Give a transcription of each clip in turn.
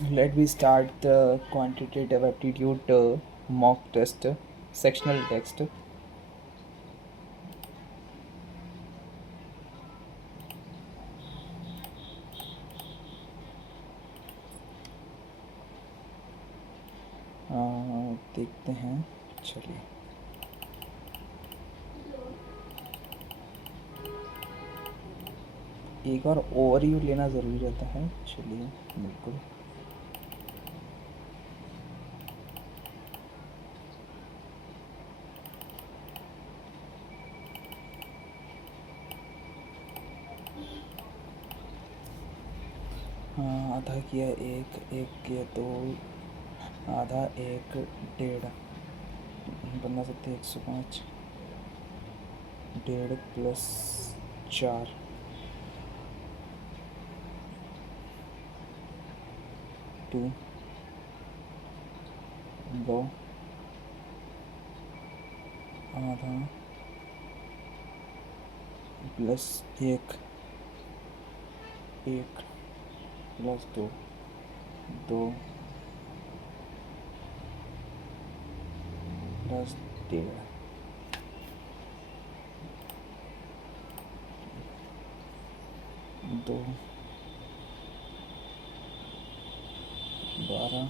Let me start the quantitative aptitude mock test, sectional text. देखते हैं, चलिए। एक बार ओवरव्यू लेना ज़रूरी रहता है। चलिए, बिल्कुल। आधा किया एक, एक किया दो, आधा एक, डेढ़, 15 सत्ते 105, डेढ़ प्लस 4, 2, 2, आधा प्लस 1, 1 प्लस 2, 2 प्लस 1.5, 2, 12,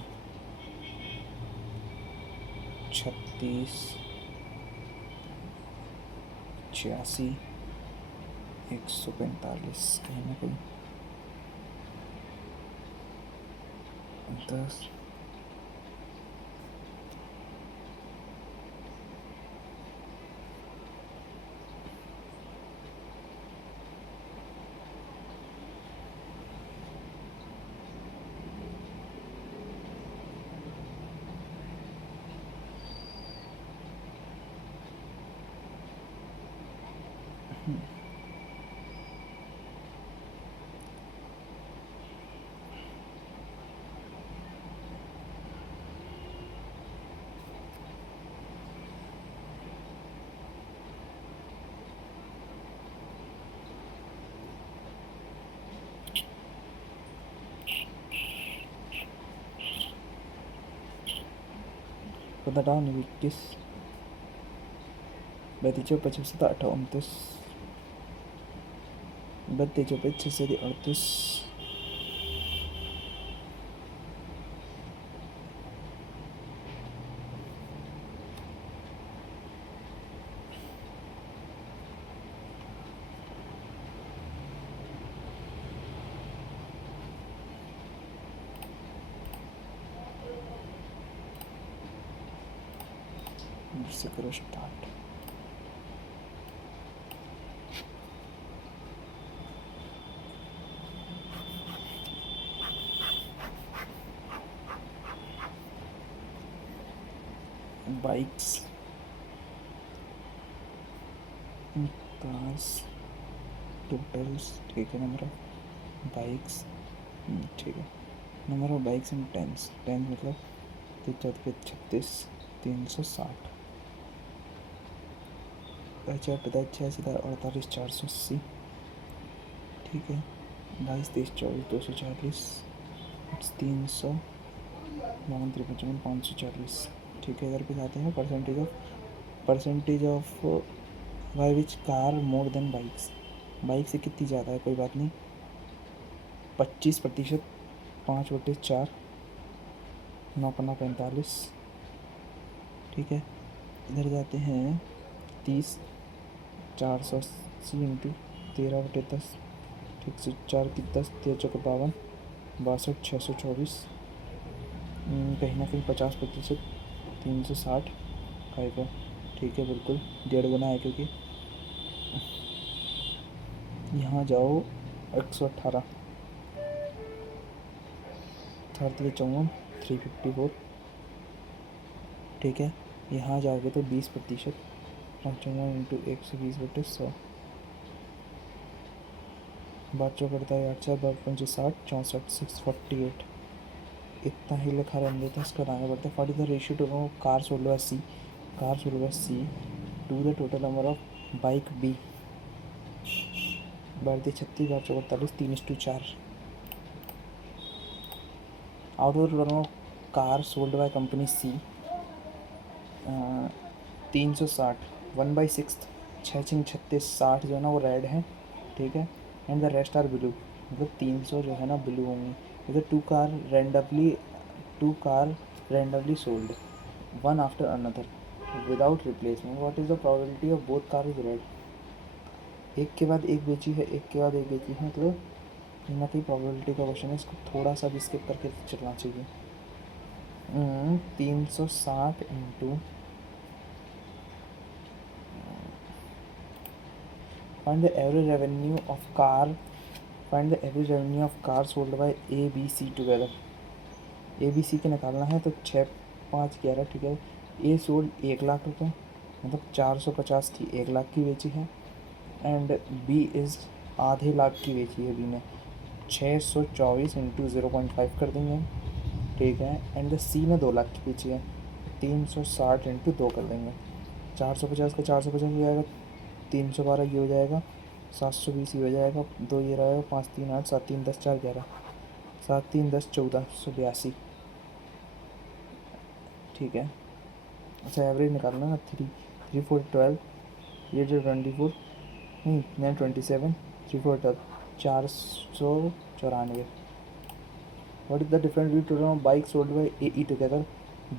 36, 86, 145, कहीं ना कहीं 10, पता 21, 32, 25, 28, 29, 32, 25, 38, से करो स्टार्ट। बाइक्स, कार्स, टोटल्स, ठीक है। नंबर ऑफ बाइक्स, ठीक है। Number of bikes in tens, tens मतलब 36, 360, 50, 50, 66, 48, 480, ठीक है। 22, 23, 24, 240, 300, 52, 53, 55, 540, ठीक है। इधर पे जाते हैं percentage of by which car more than bikes, bike से कितनी ज़्यादा है, कोई बात नहीं। 25%, 5/4, 9×45, ठीक है। इधर जाते हैं 30, 480 इंटू 13/10, ठीक से 4 की 10, 13×52, 62, 624, कहीं ना कहीं 50%, 360, फाइव है, ठीक है। बिल्कुल 1.5 गुना है, क्योंकि यहाँ जाओ 118, 54, 354, ठीक है। यहाँ जाओगे तो 20%, 55 इंटू 120/100, 12 करता है 8, 4, 5, 60, 64, 648, इतना ही लिखा रहने देता है, इसका लाना पड़ता है। 40 the ratio to car sold C, car sold C to the total number of bike B, बढ़ती 36, 8, 48, 3:4, out of total car sold by company C 360, 1/6, 6×6 = 60 जो है ना वो रेड है, ठीक है, and the rest are blue, मतलब 300 जो है ना ब्लू होंगी। इधर two car randomly sold one after another without replacement, what is the probability of both car is red. एक के बाद एक बेची है, एक के बाद एक बेची है, मतलब कहीं ना कहीं प्रोबेबिलिटी का क्वेश्चन है, इसको थोड़ा सा भी स्किप करके चलना चाहिए। 360 into find the average revenue of car find the average revenue of car sold by A B C together। A B C के निकालना है तो 6×5=11, ठीक है। ए सोल्ड 1,00,000 रुपये, मतलब 450 की 1,00,000 की बेची है, एंड बी इज़ आधे लाख की बेची है बी ने। 624 इंटू 0.5 कर देंगे, ठीक है, एंड द सी ने 2,00,000 की बेची है, 360 इंटू 2 कर देंगे। 450 का 450 हो जाएगा, 312 ये हो जाएगा, 720 ये हो जाएगा, 2 ये रहेगा, 5 3 8, 7 3 10 4 11, 7 3 10 1482, ठीक है। अच्छा एवरेज निकालना ना, 3 4 12, ये जो 24 नहीं 9 27, 3 4 12, 494। What is the difference between total bike sold by A E together,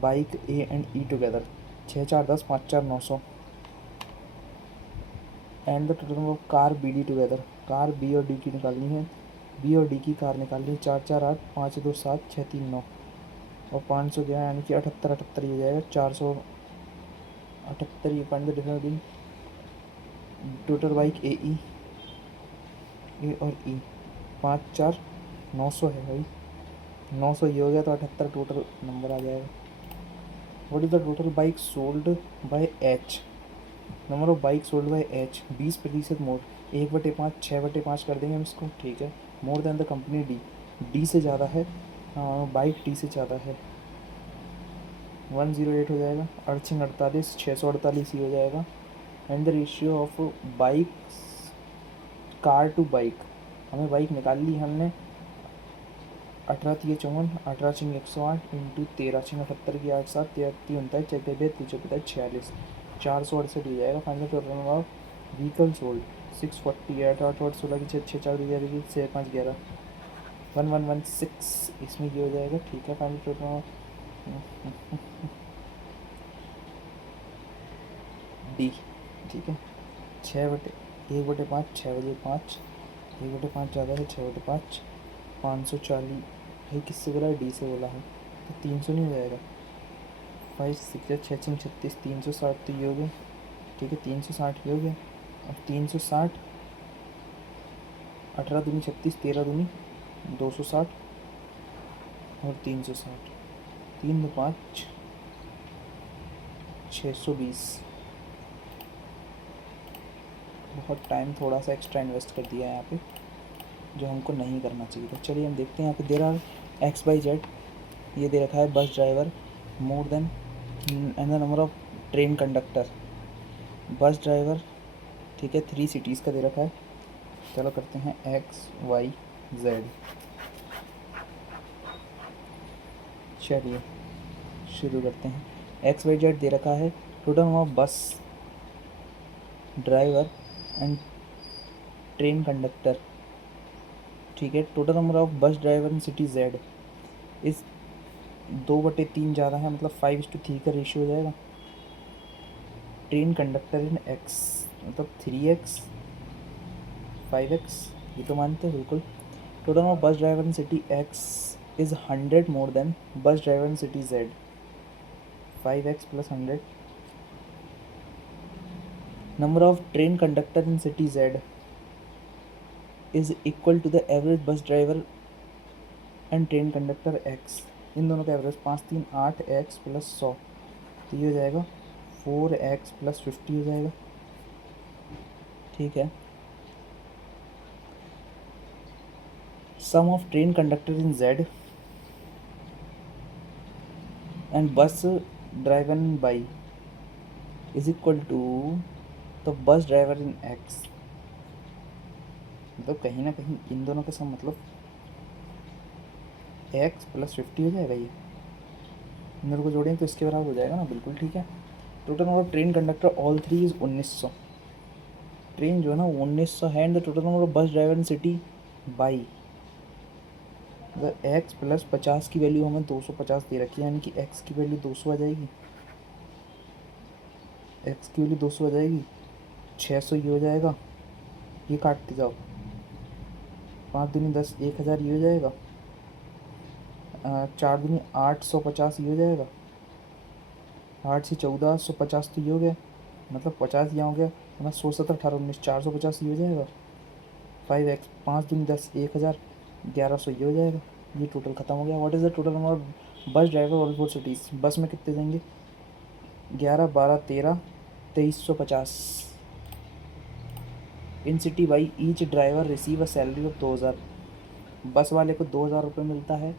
bike A and E together, 6 4 10, 5 4 900, and the total of car B D together, car B और डी की निकालनी है, बी और डी की कार निकालनी है, 4 4 8, 5 2 7, 6 3 9 और 500 गया, यानी कि 78 ये जाएगा, 478 ये find the difference between total bike A और ई, 5 4 900 है भाई, 900 ये हो गया तो 78 टोटल नंबर आ जाएगा। What is the total bike sold by H, number of bike sold by H 20% मोर, 1/5 6/5 कर देंगे हम इसको, ठीक है। More than the company D, D से ज़्यादा है, बाइक डी से ज़्यादा है, 108 हो जाएगा, 48 648 ही हो जाएगा, and the ratio of bike car to bike, हमें बाइक निकाल ली हमने, 18 54, 18 108 इंटू 13 78 की 8 7 33 29 चौके 45 46, 468 हो जाएगा। Final total of vehicle sold 648, 8 8 16 की 6 6 4 11 6 5 11, 1116 इसमें ये हो जाएगा, ठीक है। फाइनल टोटल ऑफ डी, ठीक है, 6/1/5 6/5, 1/5 ज़्यादा है, 6/5 540, भाई किससे बोला है, डी से बोला है, तो 300 नहीं हो जाएगा, 5 6 6 6 36, 360 तो ये हो गया, ठीक है, 360 ये हो गया, और 360 18 दूनी 36, 13 दूनी 260 और 360, 3 5 620। बहुत टाइम थोड़ा सा एक्स्ट्रा इन्वेस्ट कर दिया है यहाँ पे, जो हमको नहीं करना चाहिए था। चलिए हम देखते हैं यहाँ पे there are X by Z, ये दे रखा है bus driver more than and the number of train conductor, bus driver, ठीक है, 3 सिटीज़ का दे रखा है। चलो करते हैं एक्स वाई जेड, चलिए शुरू करते हैं। एक्स वाई जेड दे रखा है, total number of bus driver and train conductor, ठीक है। Total number of bus driver in city Z इस 2/3 ज़्यादा है, मतलब 5:3 का रेशियो हो जाएगा। ट्रेन कंडक्टर इन एक्स मतलब 3x 5x, ये तो मानते हैं बिल्कुल। Total number bus driver in city X is 100 more than bus driver in city Z, 5x + 100। Number of train conductor in city Z is equal to the average bus driver and train conductor X, इन दोनों का average 5 3 8x + 100, तो ये हो जाएगा 4x + 50 हो जाएगा, ठीक है। Sum of train conductor in Z and bus driver in Y is equal to तो बस ड्राइवर इन एक्स, मतलब कहीं ना कहीं इन दोनों का सम मतलब एक्स प्लस 50 हो जाएगा ये, मेरे को जोड़ेंगे तो इसके बराबर हो जाएगा ना, बिल्कुल ठीक है। Total number of train conductor all three is 1900। Train जो है ना 1900 है, and the total number of bus driver in city by the x plus 50 की वैल्यू हमें 250 दे रखी है, यानी कि एक्स की वैल्यू 200 आ जाएगी, एक्स की वैल्यू 200 आ जाएगी, 600 ये हो जाएगा, ये काटते जाओ, 5 दूनी 10, 1000 ये हो जाएगा, 4 दूनी 850 ये हो जाएगा, 8 से 1450 तो ये हो गया, मतलब 50 यहाँ हो गया, है ना, 16 17 18 19 450 ये हो जाएगा, 5x 5 दूनी 10, 1000, 1100 ये हो जाएगा, ये टोटल खत्म हो गया। What is the total number of bus driver all four cities, bus में कितने देंगे, 11 12 13 2350 in city by each driver receive a salary of 2000, bus वाले को 2000 रुपये मिलता है,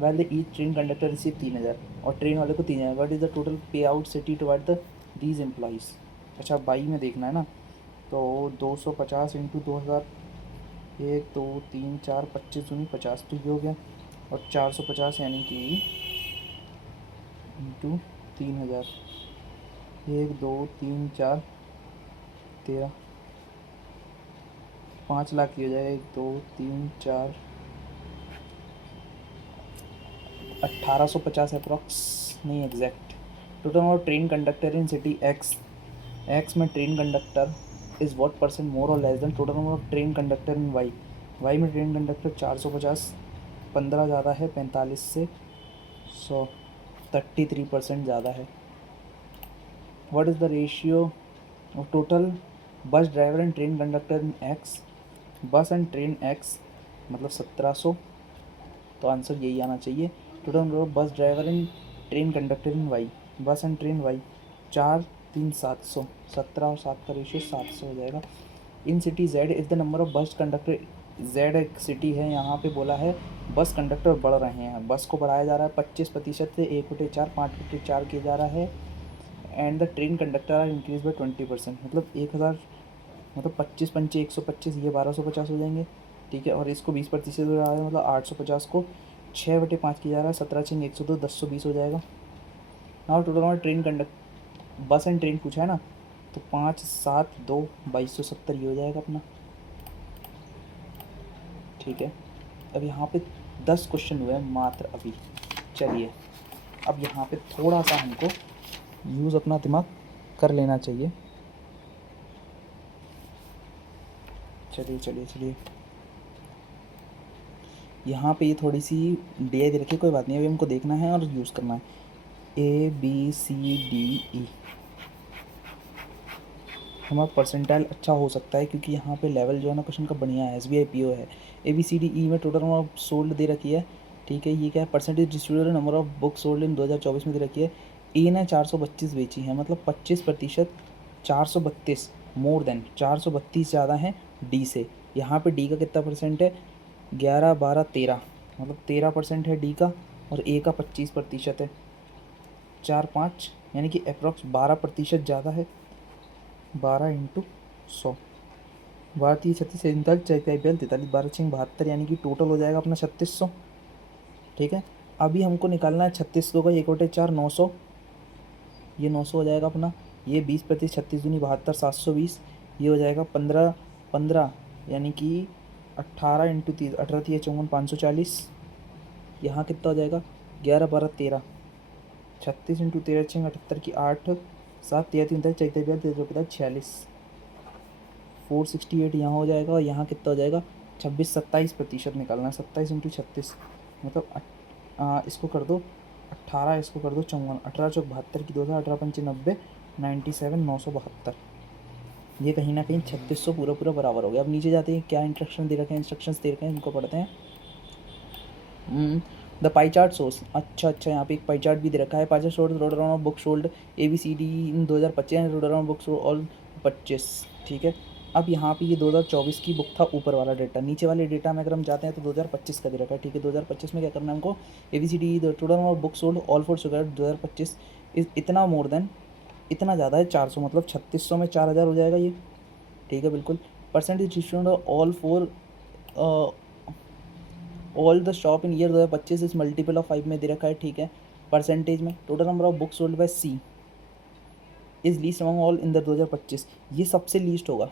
well each train conductor receive 3000 और ट्रेन वाले को 3000। What is the total pay out city toward the these employees. अच्छा बाई में देखना है ना, तो 250 इंटू 2000, 1 2 3 4 25 दूनी 50 तो ये हो गया, और 450 यानी कि इंटू 3000, 1 2 3 4 13, 5 लाख ये हो जाएगा, 1 2 3 4 1850 अप्रॉक्स, नहीं exact. Total number train conductor in city X, X में train conductor is what percent more और less than total number of train conductor in Y, Y में ट्रेन कंडक्टर 450, 15 ज़्यादा है 45 से 100, 33% ज़्यादा है। What is the ratio of total bus driver and train conductor in X, bus and train X मतलब 1700, तो answer यही आना चाहिए। Total number of bus driver and train conductor in Y, bus and train Y 4 3 700, 17 और 7 का ratio 700 हो जाएगा। इन city Z if the number of bus conductor, Z एक सिटी है, यहाँ पे बोला है बस कंडक्टर बढ़ रहे हैं, बस को बढ़ाया जा रहा है 25% से 1/4 5/4 किया जा रहा है, and the train conductor are increase by 20%, मतलब 1000, मतलब 25 पंचे 125, ये 1250 हो जाएंगे, ठीक है। और इसको 20% हो रहा है, मतलब 850 को 6/5 किया जा रहा है, 17 6 102, 1020 हो जाएगा। Now total number train conduct, बस एंड ट्रेन पूछा है ना, तो 5 7 2 2270 ये हो जाएगा अपना, ठीक है। अब यहाँ पे 10 क्वेश्चन हुए हैं मात्र अभी। चलिए अब यहाँ पे थोड़ा सा हमको यूज़ अपना दिमाग कर लेना चाहिए। चलिए चलिए चलिए, यहाँ पे ये थोड़ी सी डी दे रखी है, कोई बात नहीं, अभी हमको देखना है और यूज़ करना है। ABCDE हमारा परसेंटाइल अच्छा हो सकता है, क्योंकि यहाँ पे लेवल जो है ना क्वेश्चन का बढ़िया है, SBI PO है। ABCDE में टोटल नंबर ऑफ सोल्ड दे रखी है, ठीक है। ये क्या है, percentage distributed number of book sold in 2024 में दे रखी है। ए ने 432 बेची है, मतलब 25%, 432 मोर देन 432 ज़्यादा है डी से। यहाँ पे डी का कितना परसेंट है, 11 12 13, मतलब 13% है डी का, और ए का 25% है, 4 5 यानी कि अप्रॉक्स 12% ज़्यादा है। 12 इंटू 100, 12 30 36 37 44 43, 12 6 72, यानी कि टोटल हो जाएगा अपना 3600, ठीक है। अभी हमको निकालना है 3600 का 1/4 900, ये 900 हो जाएगा अपना, ये 20% 36 दूनी 72 720, ये हो जाएगा 15 15, यानी कि 18 इंटू 30 18 30 54 540, यहाँ कितना हो जाएगा 11 12 13, 36 इंटू 13 6 78 की 8 7 13 3 44 43 46, 468 यहाँ हो जाएगा, और यहाँ कितना हो जाएगा 26 27% निकालना है, 27 इंटू 36 मतलब इसको कर दो 18, इसको कर दो 54, 18 चौक 72 की 2000, 18 पंचे 90, 97 972, ये कहीं ना कहीं 3600 पूरा पूरा बराबर हो गया। अब नीचे जाते हैं, क्या इंस्ट्रक्शन दे रखे हैं, इंस्ट्रक्शंस दे रखे हैं, इनको पढ़ते हैं। द पाई चार्ट सोर्स, अच्छा, यहाँ पे एक पाई चार्ट भी दे रखा है। Pie chart sold road around book sold ABCD इन 2025, road around book sold all 25, ठीक है। अब यहाँ पे ये 2024 की बुक था, ऊपर वाला डेटा, नीचे वाले डेटा में अगर हम जाते हैं तो 2025 का दे रखा है, ठीक है। 2025 में क्या करना है हमको, ABCD total number book sold all for sugar 2025 इतना मोर देन, इतना ज़्यादा है 400, मतलब 3600 में 4000 हो जाएगा ये, ठीक है बिल्कुल। Percentage distribution all four all the shop in year 2025 इस मल्टीपल ऑफ 5 में दे रखा है, ठीक है। परसेंटेज में total number of books sold by C is least among all in the 2025, ये सबसे लीस्ट होगा।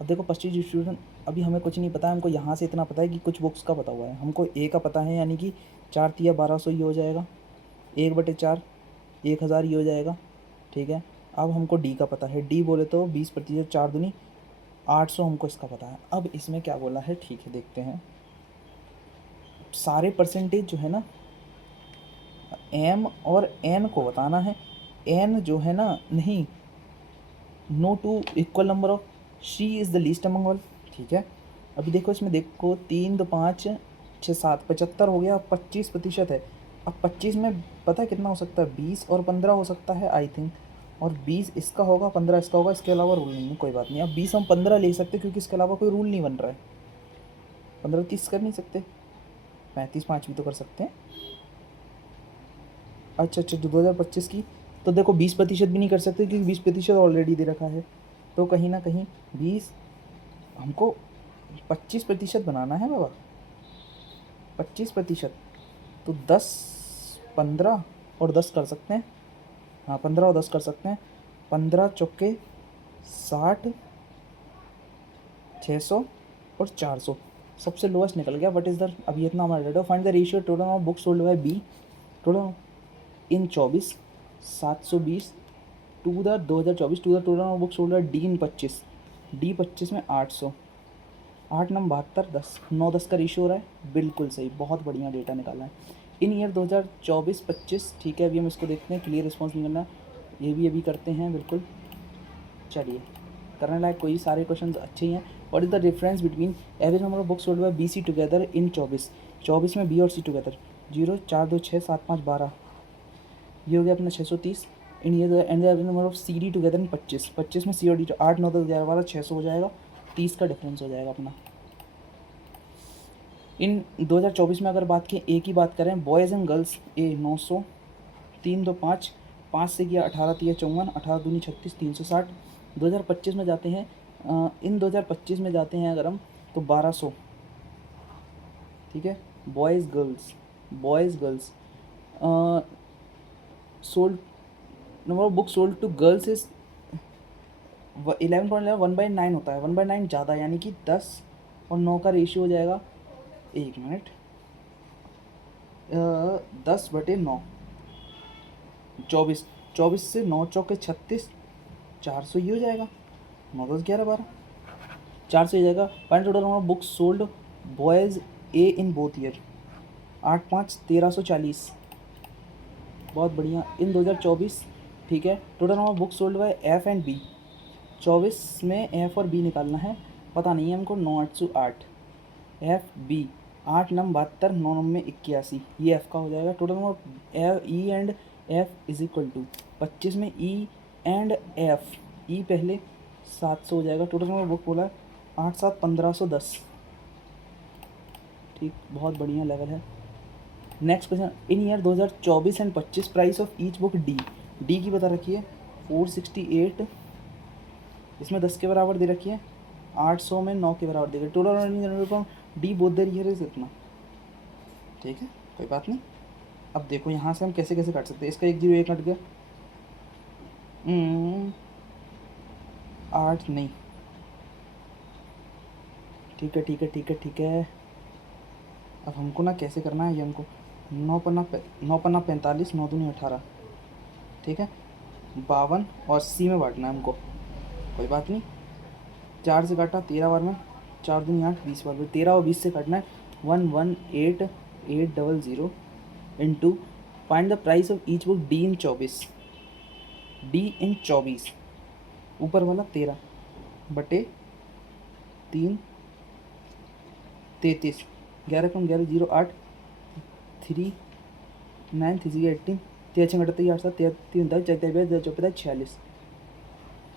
अब देखो पच्चीस डिस्ट्रीब्यूशन, अभी हमें कुछ नहीं पता है, हमको यहाँ से इतना पता है कि कुछ बुक्स का पता हुआ है, हमको ए का पता है, यानी कि 4 तिया 1200 ही हो जाएगा, 1/4 1000 ही हो जाएगा, ठीक है। अब हमको डी का पता है, डी बोले तो 20%, 4 दूनी 800, हमको इसका पता है। अब इसमें क्या बोला है, ठीक है देखते हैं। सारे परसेंटेज जो है ना एम और एन को बताना है, एन जो है ना नहीं, no two equal number of she is the least among all, ठीक है। अभी देखो इसमें देखो 3 2 5 6 7 75 हो गया, 25% है। अब 25 में पता है कितना हो सकता है, 20 और 15 हो सकता है आई थिंक, और 20 इसका होगा 15 इसका होगा, इसके अलावा रूल नहीं है, कोई बात नहीं। अब 20 हम 15 ले सकते क्योंकि इसके अलावा कोई रूल नहीं बन रहा है, 15 30 कर नहीं सकते, 35 5 भी तो कर सकते हैं। अच्छा अच्छा, तो 2025 की तो देखो 20% भी नहीं कर सकते क्योंकि 20% ऑलरेडी दे रखा है, तो कहीं ना कहीं 20, हमको 25% बनाना है बाबा, 25%, तो 10 15 और 10 कर सकते हैं, हाँ 15 और 10 कर सकते हैं, 15 चौके 60 600 और 400, सबसे लोएस्ट निकल गया। व्हाट इज़ द, अभी इतना हमारा data, find the ratio total of books sold by B total in 24 720 to the 2024 to the total of books sold by D in 25, D 25 में 800, 8 9 72 10 9 10 का रेशियो हो रहा है, बिल्कुल सही, बहुत बढ़िया डेटा निकाला है। इन ईयर 2024-25, ठीक है। अभी हम इसको देखते हैं, क्लियर रिस्पॉन्स नहीं करना, ये भी अभी करते हैं बिल्कुल। चलिए करने लायक कोई सारे क्वेश्चन अच्छे ही हैं। What is the difference between average number of books sold by B C together in 24 में बी और सी टुगेदर 0 4 2 6 7 5 12, ये हो गया अपना 630। In year and the average number of C D together in 25 में सी और डी 8 9 10 11 12 600 हो जाएगा, 30 का डिफरेंस हो जाएगा अपना। इन 2024 में अगर बात की ए की बात करें, बॉयज़ एंड गर्ल्स ए 900, 3 2 5 5 से किया 18 3 54 18 दूनी 36 360। 2025 में जाते हैं, इन 2025 में जाते हैं अगर हम तो 1200, ठीक है। Boys girls sold number of book sold to girls is 11.11, 1/9 होता है, 1/9 ज़्यादा, यानी कि 10 और 9 का रेशियो हो जाएगा, 1 मिनट, 10/9 24 से 9 चौके 36, 400 ही हो जाएगा, 9 10 11 12 400 हो जाएगा। Find total number of books sold boys A in both year, 8 5 1340, बहुत बढ़िया। इन 2024, ठीक है। Total number of books sold by F and B, 24 में एफ और बी निकालना है, पता नहीं है हमको, 9 8 8 एफ बी 8 9 72 9 9 में 81, ये एफ का हो जाएगा। Total number E and F is equal to 25 में ई एंड एफ, ई पहले 700 हो जाएगा। टोटल नंबर बुक बोला 8 7 1510, ठीक, बहुत बढ़िया लेवल है। Next question, in year 2024 and 25 price of each book D की बता रखी है 468, इसमें 10 के बराबर दे रखी है, 800 में 9 के बराबर दे रखी है, total D both their year is इतना, ठीक है, कोई बात नहीं। अब देखो यहाँ से हम कैसे कैसे काट सकते हैं, इसका 1 0 1 कट गया, 8 नहीं, ठीक है ठीक है ठीक है ठीक है। अब हमको ना कैसे करना है ये, हमको 9 पन्ना 45 9 दूनी 18, ठीक है, 52 और सी में बांटना है हमको, कोई बात नहीं। 4 से काटा 13 बार में, 4 दूनी 8 20 बार में, 13 और 20 से काटना है 118800 into find the price of each book D in 24, ऊपर वाला 13 बटे 3 33, 11 कम 11 0 8 3 9 3 18 13 घटते 8 7 3 10 4 22 14 46,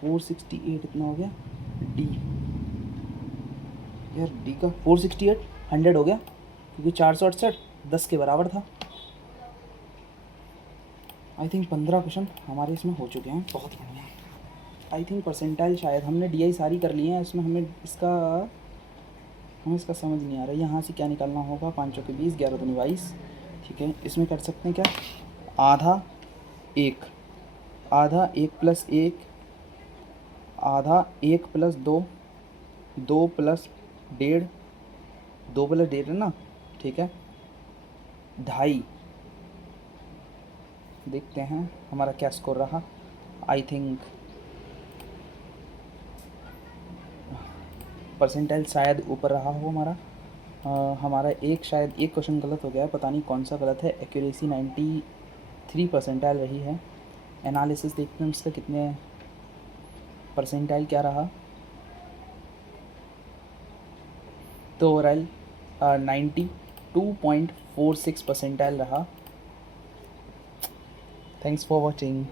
468 इतना हो गया डी, यार डी का 468 100 हो गया क्योंकि 468 10 के बराबर था। आई थिंक 15 क्वेश्चन हमारे इसमें हो चुके हैं, बहुत बढ़िया। आई थिंक परसेंटाइल शायद हमने डी आई सारी कर ली हैं, इसमें हमें इसका हमें इसका समझ नहीं आ रहा है। यहाँ से क्या निकालना होगा, 5 चौके 20, 11 दूनी 22, ठीक है। इसमें कर सकते हैं क्या, आधा एक, आधा 1 प्लस 1, आधा 1 प्लस 2, 2 प्लस 1.5, 2 प्लस 1.5 है ना, ठीक है, 2.5। देखते हैं हमारा क्या स्कोर रहा। आई थिंक परसेंटाइल शायद ऊपर रहा हो हमारा। हमारा एक शायद एक क्वेश्चन गलत हो गया है, पता नहीं कौन सा गलत है। एक्यूरेसी 93 परसेंटाइल रही है। एनालिसिस देखते हैं उसका कितने परसेंटाइल क्या रहा। तो ओवरऑल 92.46 परसेंटाइल रहा। Thanks for watching.